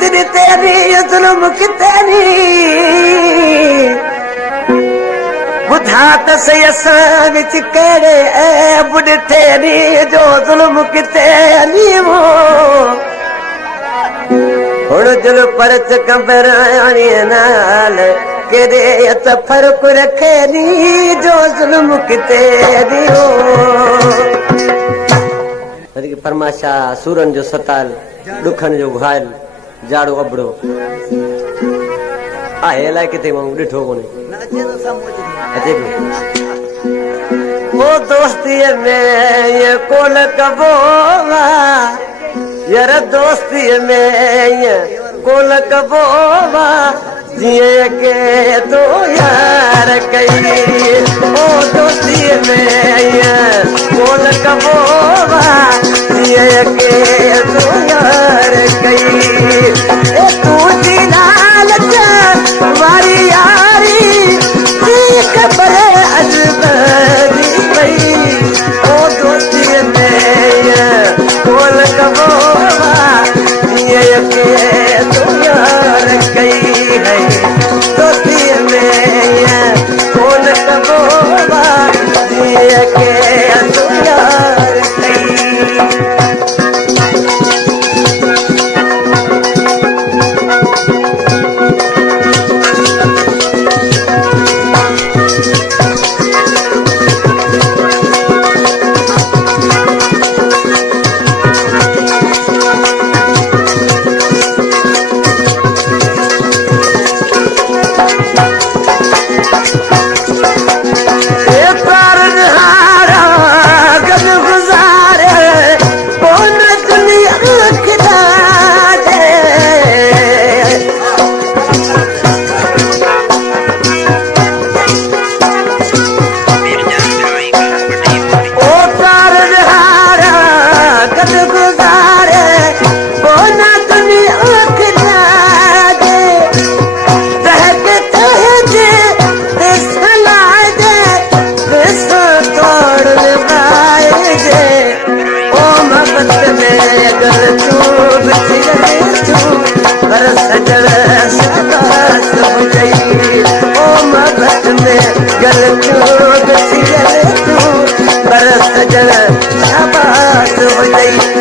दिल तेरी जुल्म कितेरी बुधा त सही असां विच कहिड़े ऐब ॾिठेरी जो जुल्म कितेरी हुण जुल परच कंबराणी नाल केरे त फर्क रखे नी जो जुल्म कितेरी फरमाशा सूरन जो सताल दुखन जो घायल जाड़ो अबड़ो आहे अलाए किथे माण्हू ॾिठो कोन्हे अचे वो दोस्तीअ में ये कोन कबो यार दोस्तीअ में ये कोन कबो जिए के तो यार कई ओ दोस्तीअ में ये कोन कबो जिए के तो यार कई ए तू दी लालच वारी यारी खबर अजबरी पई ओ दोस्तीअ में कोन कबो जिए के तो यार कई है दोस्तीअ में कोन कबो जिए के तो यार कई शाबाश हो गई